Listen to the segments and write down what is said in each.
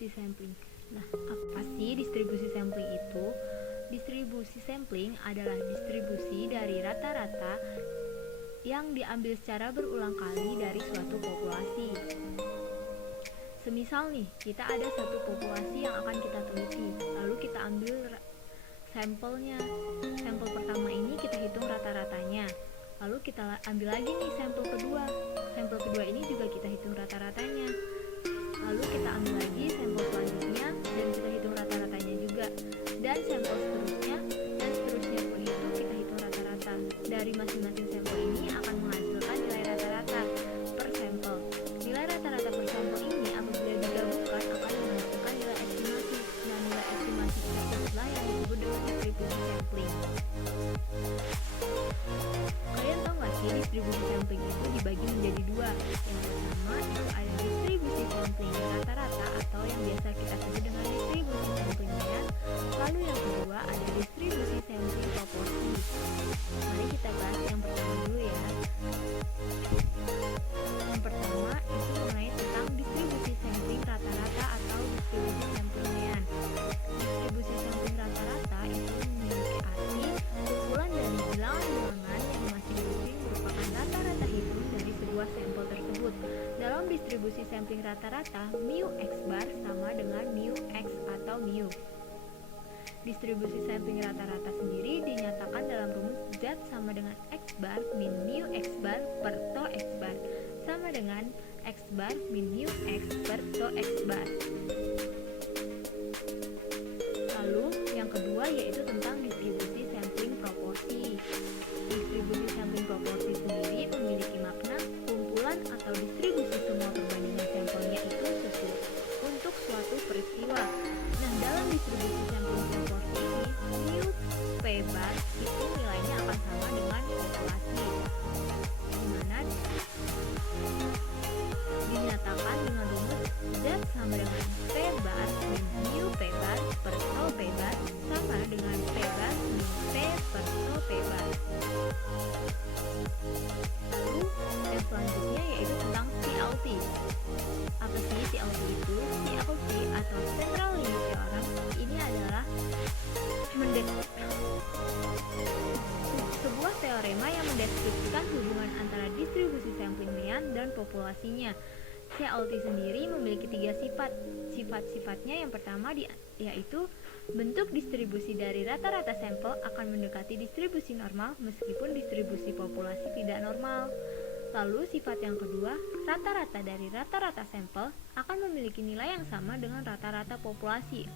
distribusi sampling. Nah, apa sih distribusi sampling itu? Distribusi sampling adalah distribusi dari rata-rata yang diambil secara berulang kali dari suatu populasi. Semisal nih, kita ada satu populasi yang akan kita teliti, lalu kita ambil sampelnya. Sampel pertama ini kita hitung rata-ratanya. Lalu kita ambil lagi nih sampel kedua. Sampel kedua ini juga kita hitung rata-ratanya. Lalu kita ambil lagi sampel selanjutnya dan kita hitung rata-ratanya juga. Dan sampel seterusnya pun itu kita hitung rata-rata. Dari masing-masing sampel ini akan menghasilkan nilai rata-rata per sampel. Nilai rata-rata per sampel ini apabila digabungkan akan menghasilkan nilai estimasi. Nah, nilai estimasi tersebutlah yang disebut dengan distribusi sampling. Kalian tahu nggak sih distribusi sampling itu dibagi menjadi dua? Yang pertama itu ada distribusi sampling rata-rata atau yang biasa kita sebut dengan distribusi sampling mean. Lalu yang kedua ada distribusi sampling proporsi. Mari kita bahas yang pertama dulu ya. Yang pertama itu mengenai tentang distribusi sampling rata-rata atau distribusi sampling mean. Distribusi sampling rata-rata itu memiliki arti kumpulan dari bilangan-bilangan yang masing-masing merupakan rata-rata hitung dari sebuah sampel tersebut. Dalam distribusi sampling rata-rata, mu x bar sama dengan mu x atau mu. Distribusi sampling rata-rata sendiri dinyatakan dalam rumus Z sama dengan x bar min mu x bar per tau x bar sama dengan x bar min mu x per tau x bar. Lalu yang kedua yaitu tentang distribusi sampling proporsi. Distribusi sampling proporsi sendiri memiliki makna kumpulan atau distribusi semua perbandingan sampelnya itu sesuai untuk suatu peristiwa. Nah, dalam distribusi sampling proporsi ini, mu p bar itu nilainya akan sama dengan populasi, di mana dinyatakan dengan rumus Z sama dengan P bar min mu P bar per tau P bar sama dengan P bar min P per tau P bar. Lalu yang selanjutnya yaitu tentang CLT. Apa sih CLT itu? CLT atau Central Limit Theorem ini adalah sebuah teorema yang mendeskripsikan hubungan antara distribusi sampling mean dan populasinya. CLT sendiri memiliki 3 sifat. Sifat-sifatnya yang pertama yaitu bentuk distribusi dari rata-rata sampel akan mendekati distribusi normal meskipun distribusi populasi tidak normal. Lalu sifat yang kedua, rata-rata dari rata-rata sampel akan memiliki nilai yang sama dengan rata-rata populasi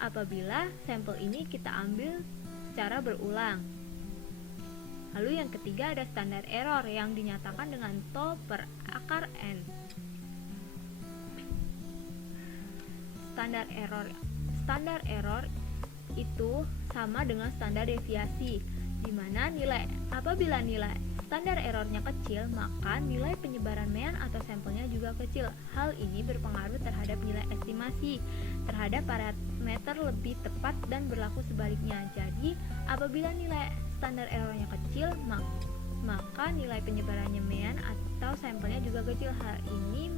apabila sampel ini kita ambil secara berulang. Lalu yang ketiga ada standar error yang dinyatakan dengan tau per akar n. Standar error itu sama dengan standar deviasi, di mana apabila nilai standar errornya kecil, maka nilai penyebaran mean atau sampelnya juga kecil. Hal ini berpengaruh terhadap nilai estimasi terhadap parameter lebih tepat dan berlaku sebaliknya. Jadi, apabila nilai standar errornya kecil, maka nilai penyebarannya mean atau sampelnya juga kecil. Hal ini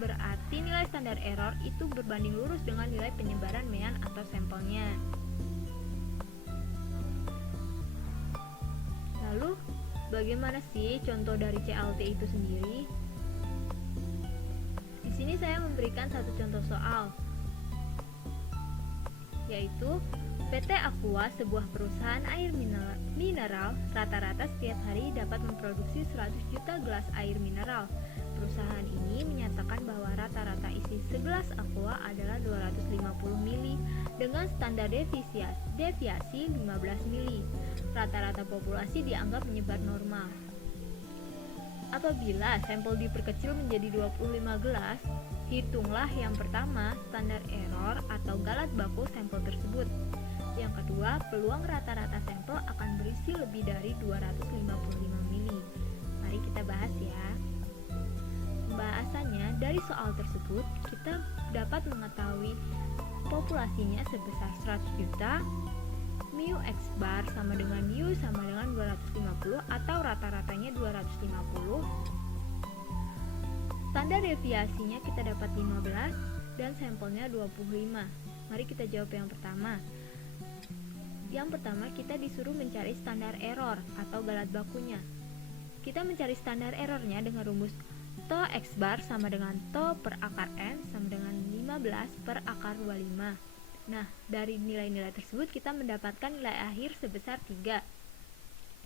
berarti nilai standar error itu berbanding lurus dengan nilai penyebaran mean atau sampelnya. Lalu, bagaimana sih contoh dari CLT itu sendiri? Di sini saya memberikan satu contoh soal, yaitu PT Aqua, sebuah perusahaan air mineral, rata-rata setiap hari dapat memproduksi 100 juta gelas air mineral. Perusahaan ini menyatakan bahwa rata-rata isi segelas Aqua adalah 250 mili dengan standar deviasi 15 mili. Rata-rata populasi dianggap menyebar normal. Apabila sampel diperkecil menjadi 25 gelas, hitunglah yang pertama standar error atau galat baku sampel tersebut. Yang kedua, peluang rata-rata sampel akan berisi lebih dari 255 mili. Mari kita bahas ya. Pembahasannya, dari soal tersebut kita dapat mengetahui populasinya sebesar 100 juta, mu x bar sama dengan u sama dengan 250 atau rata-ratanya 250. Standar deviasinya kita dapat 15 dan sampelnya 25. Mari kita jawab yang pertama. Yang pertama, kita disuruh mencari standar error atau galat bakunya. Kita mencari standar errornya dengan rumus to x bar sama dengan to per akar n sama dengan 15 per akar 25. Nah, dari nilai-nilai tersebut kita mendapatkan nilai akhir sebesar 3.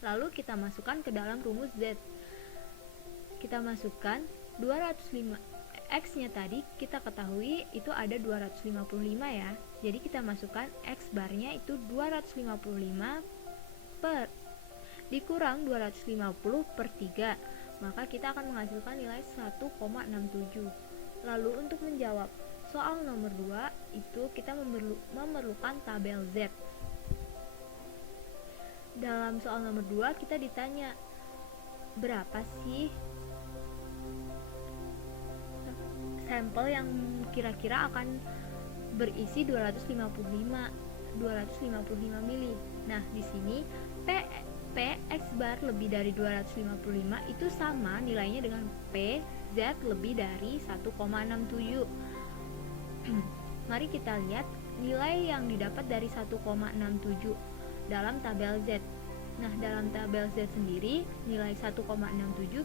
Lalu kita masukkan ke dalam rumus Z. Kita masukkan 205. X-nya tadi kita ketahui itu ada 255 ya. Jadi kita masukkan X barnya itu 255 per dikurang 250 per 3. Maka kita akan menghasilkan nilai 1,67. Lalu untuk menjawab soal nomor 2 itu kita memerlukan tabel Z. Dalam soal nomor 2 kita ditanya berapa sih sampel yang kira-kira akan berisi 255 mili. Nah, di sini P X bar lebih dari 255 itu sama nilainya dengan P Z lebih dari 1,67. Mari kita lihat nilai yang didapat dari 1,67 dalam tabel Z. Nah, dalam tabel Z sendiri, nilai 1,67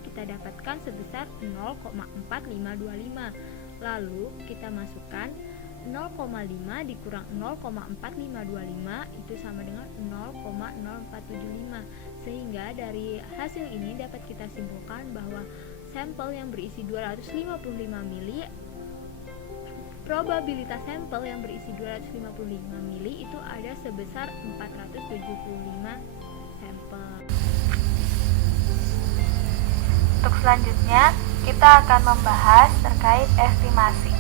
kita dapatkan sebesar 0,4525. Lalu, kita masukkan 0,5 dikurang 0,4525 itu sama dengan 0,0475. Sehingga dari hasil ini dapat kita simpulkan bahwa sampel yang berisi 255 mili, probabilitas sampel yang berisi 255 mili itu ada sebesar 475 sampel. Untuk selanjutnya, kita akan membahas terkait estimasi.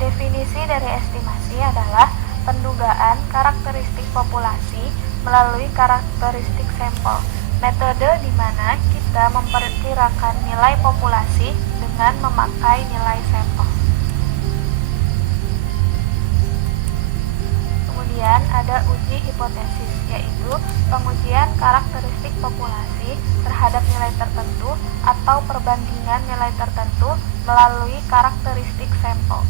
Definisi dari estimasi adalah pendugaan karakteristik populasi melalui karakteristik sampel. Metode di mana kita memperkirakan nilai populasi dengan memakai nilai sampel. Kemudian ada uji hipotesis, yaitu pengujian karakteristik populasi terhadap nilai tertentu atau perbandingan nilai tertentu melalui karakteristik sampel.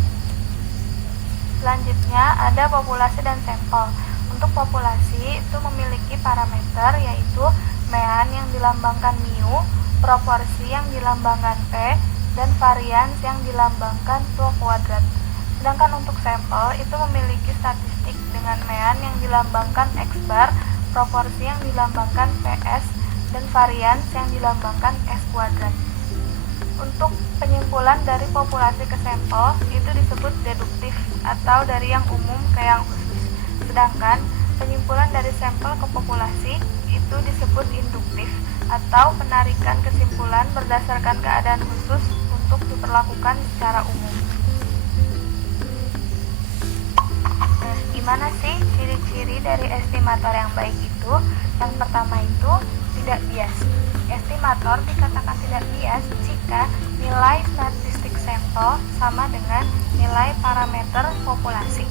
Selanjutnya ada populasi dan sampel. Untuk populasi itu memiliki parameter yaitu mean yang dilambangkan mu, proporsi yang dilambangkan p, dan varians yang dilambangkan tua kuadrat. Sedangkan untuk sampel itu memiliki statistik dengan mean yang dilambangkan x bar, proporsi yang dilambangkan ps, dan varians yang dilambangkan s kuadrat. Untuk penyimpulan dari populasi ke sampel itu disebut deduktif atau dari yang umum ke yang khusus. Sedangkan penyimpulan dari sampel ke populasi itu disebut induktif atau penarikan kesimpulan berdasarkan keadaan khusus untuk diperlakukan secara umum. Nah, gimana sih ciri-ciri dari estimator yang baik itu? Yang pertama itu tidak bias. Estimator dikatakan tidak bias jika nilai statistik sampel sama dengan nilai parameter populasi.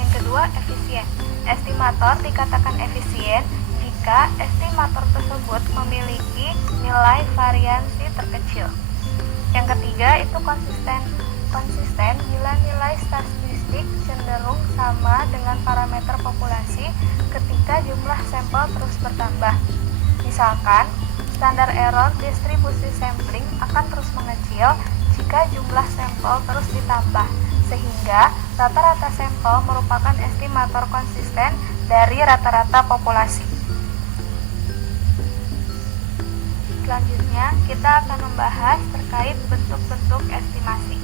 Yang kedua, efisien. Estimator dikatakan efisien jika estimator tersebut memiliki nilai variansi terkecil. Yang ketiga itu konsisten. Konsisten bila nilai statistik cenderung sama dengan parameter populasi ketika jumlah sampel terus bertambah. Misalkan, standar error distribusi sampling akan terus mengecil jika jumlah sampel terus ditambah, sehingga rata-rata sampel merupakan estimator konsisten dari rata-rata populasi. Selanjutnya, kita akan membahas terkait bentuk-bentuk estimasi.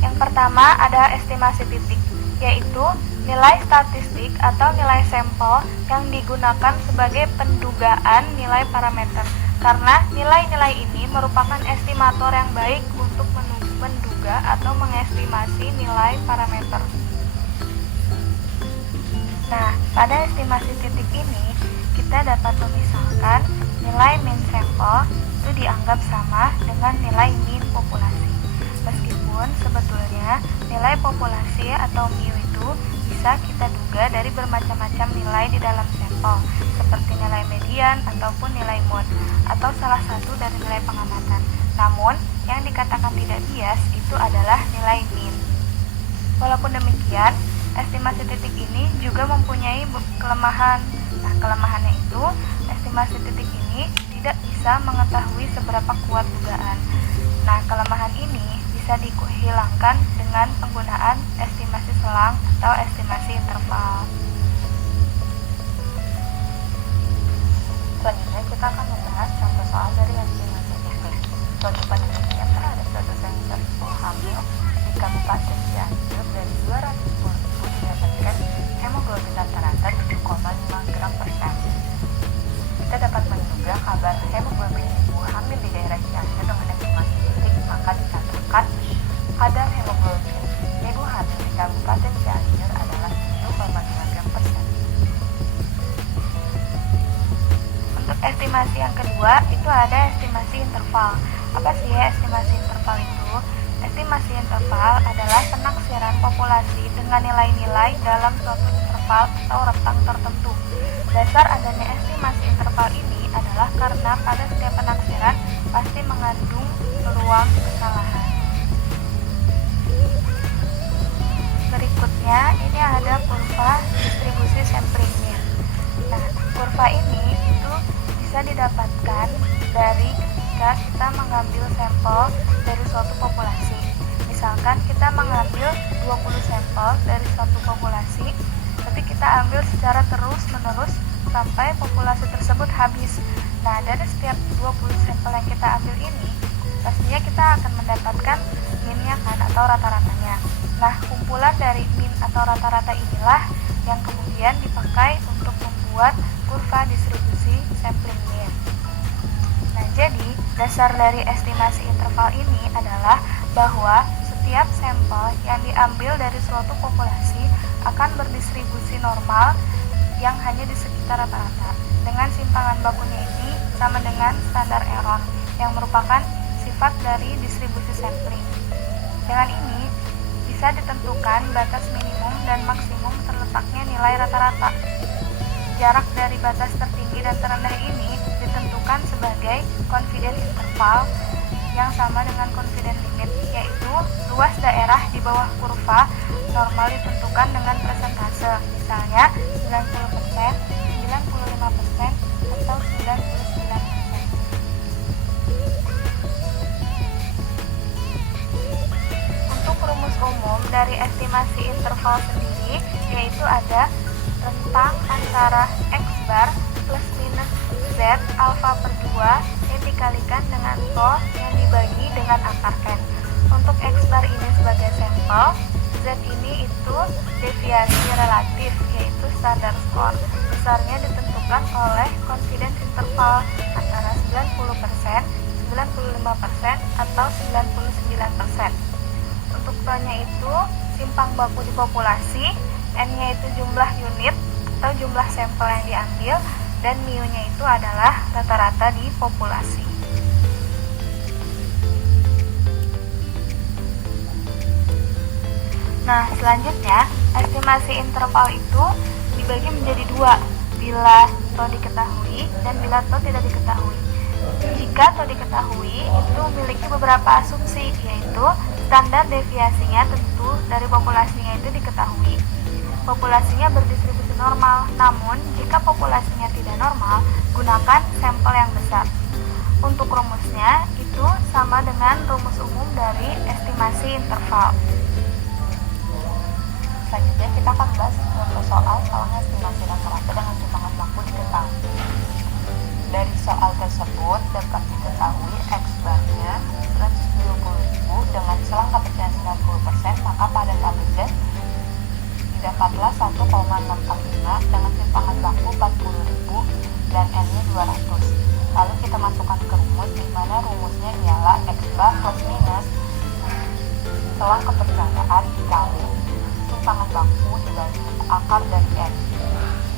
Yang pertama ada estimasi titik, yaitu nilai statistik atau nilai sampel yang digunakan sebagai pendugaan nilai parameter. Karena nilai-nilai ini merupakan estimator yang baik untuk menduga atau mengestimasi nilai parameter. Nah, pada estimasi titik ini, kita dapat memisalkan nilai mean sampel itu dianggap sama dengan nilai mean populasi. Meskipun Namun sebetulnya nilai populasi atau mu itu bisa kita duga dari bermacam-macam nilai di dalam sampel, seperti nilai median ataupun nilai mode, atau salah satu dari nilai pengamatan. Namun, yang dikatakan tidak bias itu adalah nilai mean. Walaupun demikian, estimasi titik ini juga mempunyai kelemahan. Nah, kelemahannya itu, estimasi titik ini tidak bisa mengetahui seberapa kuat dugaan. Nah, kelemahan ini bisa dihilangkan dengan penggunaan estimasi selang atau estimasi interval. Selanjutnya kita akan membahas contoh soal dari estimasi titik. Suatu penelitian terhadap suatu sensor ibu hamil di Kabupaten Cianjur dari 210.000 didapatkan hemoglobin rata-rata 7,5 gram per cm. Kita dapat menduga kabar hemoglobin ibu hamil di daerah Cianjur dengan estimasi titik, maka dikatakan kadar hemoglobin ibu hamil di Kabupaten Cianjur adalah 7,5 gram per cm. Untuk estimasi yang kedua, itu ada estimasi interval. Apa sih estimasi interval itu? Estimasi interval adalah penaksiran populasi dengan nilai-nilai dalam suatu interval atau rentang tertentu. Dasar adanya estimasi interval ini adalah karena pada setiap penaksiran pasti mengandung peluang kesalahan. Berikutnya, ini ada kurva distribusi sampling mean. Nah, kurva ini itu bisa didapatkan dari ketika kita mengambil sampel dari suatu populasi. Misalkan kita mengambil 20 sampel dari suatu populasi, tapi kita ambil secara terus-menerus sampai populasi tersebut habis. Nah, dari setiap 20 sampel yang kita ambil ini, pastinya kita akan mendapatkan mean-nya kan, atau rata-ratanya. Nah, kumpulan dari mean atau rata-rata inilah yang kemudian dipakai untuk membuat kurva distribusi sampling mean. Nah, jadi dasar dari estimasi interval ini adalah bahwa setiap sampel yang diambil dari suatu populasi akan berdistribusi normal yang hanya di sekitar rata-rata. Dengan simpangan bakunya ini sama dengan standar error yang merupakan sifat dari distribusi sampling. Dengan ini bisa ditentukan batas minimum dan maksimum terletaknya nilai rata-rata. Jarak dari batas tertinggi dan terendah ini ditentukan sebagai confidence interval yang sama dengan confidence limit, yaitu luas daerah di bawah kurva normal ditentukan dengan persentase, misalnya 90%, 95%, atau 99%. Untuk rumus umum dari estimasi interval sendiri, yaitu ada rentang antara x bar plus minus z alfa per 2 yang dikalikan dengan tol yang dibagi dengan akar n. Untuk x bar ini sebagai sampel, z ini itu deviasi relatif, yaitu standar skor. Besarnya ditentukan oleh confidence interval antara 90%, 95%, atau 99%. Untuk tolnya itu simpang baku di populasi, n-nya itu jumlah unit atau jumlah sampel yang diambil, dan mu-nya itu adalah rata-rata di populasi. Nah, selanjutnya estimasi interval itu dibagi menjadi dua, bila to diketahui dan bila to tidak diketahui. Jika to diketahui, itu memiliki beberapa asumsi, yaitu standar deviasinya tentu dari populasinya itu diketahui. Populasinya berdistribusi normal, namun jika populasinya tidak normal, gunakan sampel yang besar. Untuk rumusnya, itu sama dengan rumus umum dari estimasi interval. Selanjutnya kita akan bahas contoh soal estimasi rata-rata dengan simpangan baku diketahui. Dari soal tersebut dapat diketahui X bar-nya 170.000 dengan selang kepercayaan 90%, maka pada tabel Z didapatlah 1,645 dengan simpangan baku 40.000 dan N-nya 200. Lalu kita masukkan ke rumus, di mana rumusnya ialah X bar plus minus selang kepercayaan dikali simpangan baku dibagi akar dari N.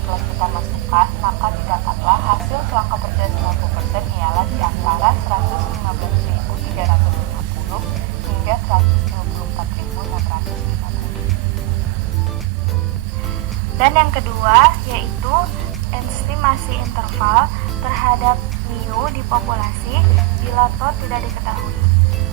Setelah kita masukkan, maka didapatlah hasil selang kepercayaan 90% ialah di antara 115.350 minus hingga 124.650. Dan yang kedua yaitu estimasi interval terhadap mu di populasi bila tau tidak diketahui.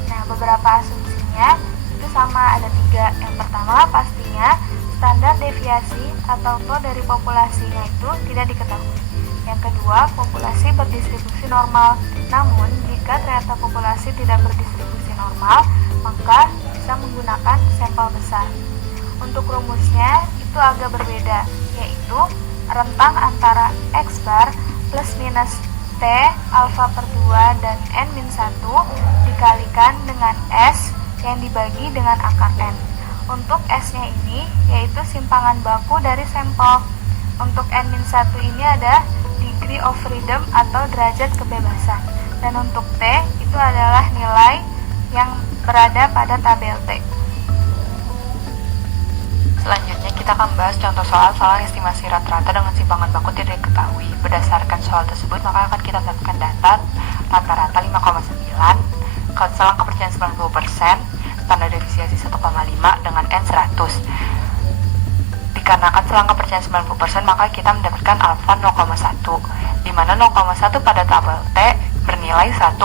Nah, beberapa asumsinya itu sama, ada 3. Yang pertama, pastinya standar deviasi atau tau dari populasinya itu tidak diketahui. Yang kedua, populasi berdistribusi normal. Namun, jika ternyata populasi tidak berdistribusi normal, maka bisa menggunakan sampel besar. Untuk rumusnya itu agak berbeda, yaitu rentang antara X bar plus minus T alfa per 2 dan N-1 dikalikan dengan S yang dibagi dengan akar N. Untuk S-nya ini yaitu simpangan baku dari sampel. Untuk N-1 ini ada degree of freedom atau derajat kebebasan. Dan untuk T itu adalah nilai yang berada pada tabel T. Selanjutnya kita akan bahas contoh soal estimasi rata-rata dengan simpangan baku tidak diketahui. Berdasarkan soal tersebut, maka akan kita mendapatkan data rata-rata 5,9, selang kepercayaan 90%, standar deviasi 1,5 dengan N 100. Dikarenakan selang kepercayaan 90%, maka kita mendapatkan alfa 0,1, di mana 0,1 pada tabel T bernilai 1,66.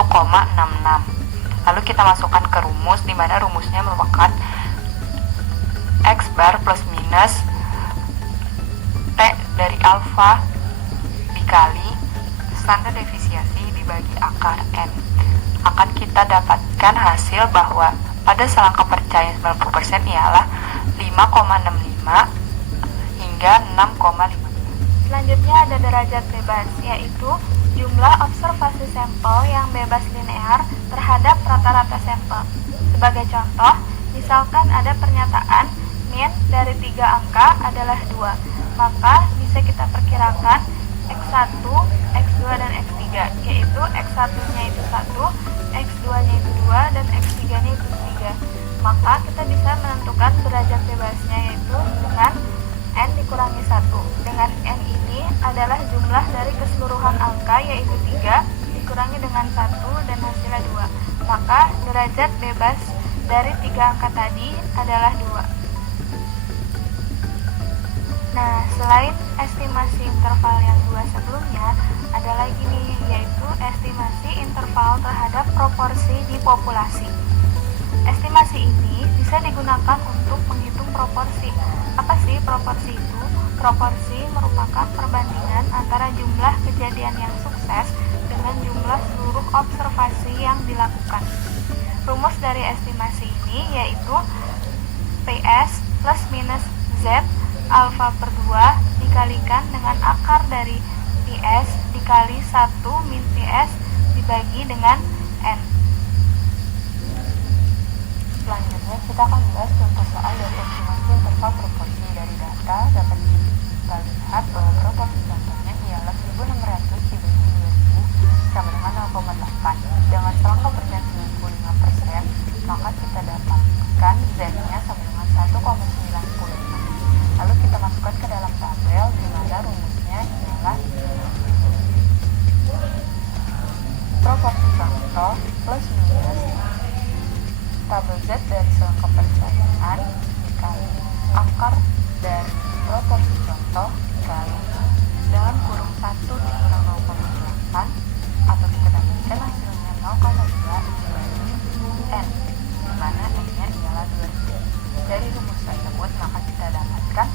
Lalu kita masukkan ke rumus, di mana rumusnya merupakan X bar plus minus T dari alfa dikali standar deviasi dibagi akar N. Akan kita dapatkan hasil bahwa pada selang kepercayaan 90% ialah 5,65 hingga 6,5. Selanjutnya ada derajat bebas, yaitu jumlah observasi sampel yang bebas linear terhadap rata-rata sampel. Sebagai contoh, misalkan ada pernyataan min dari 3 angka adalah 2, maka bisa kita perkirakan X1, X2, dan X3, yaitu X1-nya itu 1, X2-nya itu 2, dan X3-nya itu 3. Maka kita bisa menentukan derajat bebasnya yaitu dengan N dikurangi 1. Dengan N ini adalah jumlah dari keseluruhan angka yaitu 3 dikurangi dengan 1 dan hasilnya 2. Maka derajat bebas dari 3 angka tadi adalah 2. Nah, selain estimasi interval yang 2 sebelumnya, ada lagi nih, yaitu estimasi interval terhadap proporsi di populasi. Estimasi ini bisa digunakan untuk menghitung proporsi. Apa sih proporsi itu? Proporsi merupakan perbandingan antara jumlah kejadian yang sukses dengan jumlah seluruh observasi yang dilakukan. Rumus dari estimasi ini yaitu PS plus minus Z alfa per 2 dikalikan dengan akar dari PS dikali 1 min PS dibagi dengan N. Selanjutnya kita akan bahas contoh soal dari estimasi interval proporsi. Dari data dapat kita lihat bahwa proporsi contohnya ialah 1600 dibagi 2000 sama dengan 0,8. Dengan selang kepercayaan 95%, maka kita dapatkan Z-nya sama dengan 1,96. Lalu kita masukkan ke dalam tabel, di mana rumusnya ialah proporsi contoh plus minus tabel Z dari selang kepercayaan dikali akar dari proporsi contoh dikali dalam kurung 1 dikurang 0,8, atau kita dapatkan hasilnya 0,2 dibagi N, di mana N-nya ialah 2000. Dari rumus tersebut, maka kita dapatkan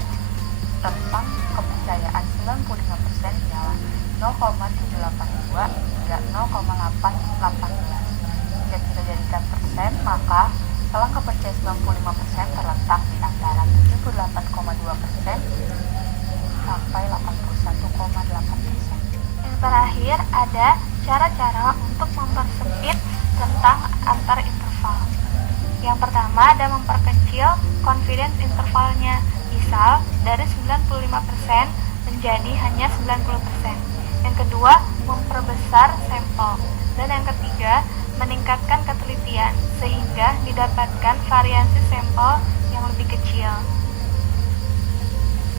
rentang kepercayaan 95% ialah 0,782 hingga 0,818. Jika kita jadikan persen, maka selang kepercayaan 95% terletak di antara 78,2% sampai 81,8%. Yang terakhir ada cara-cara untuk mempersempit rentang antar interval. Yang pertama ada memperkecil confidence intervalnya, misal dari 95% menjadi hanya 90%. Yang kedua, memperbesar sampel. Dan yang ketiga, meningkatkan ketelitian sehingga didapatkan variasi sampel yang lebih kecil.